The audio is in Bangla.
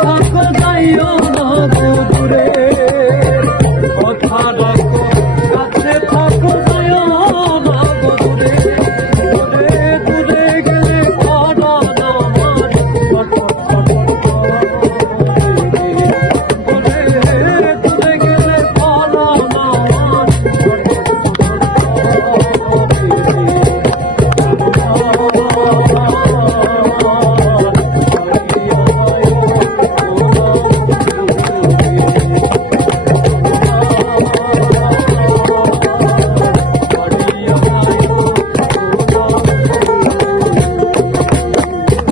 থাকো যাইও না দূরে।